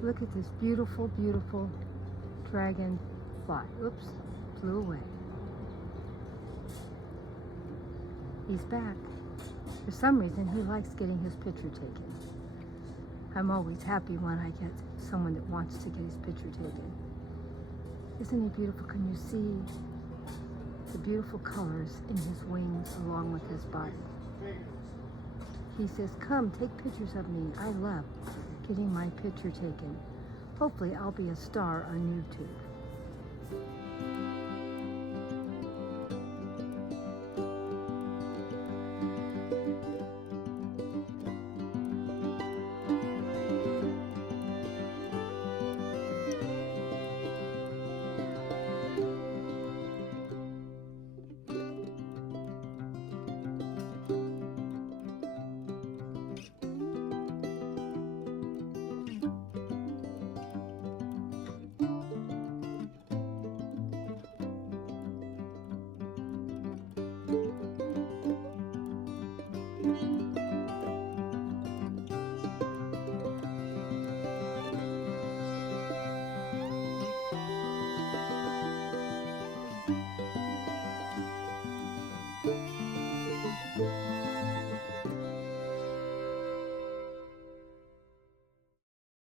Look at this beautiful, beautiful dragonfly. Oops, flew away. He's back. For some reason, he likes getting his picture taken. I'm always happy when I get someone that wants to get his picture taken. Isn't he beautiful? Can you see the beautiful colors in his wings along with his body? He says, come, take pictures of me. I love getting my picture taken. Hopefully I'll be a star on YouTube.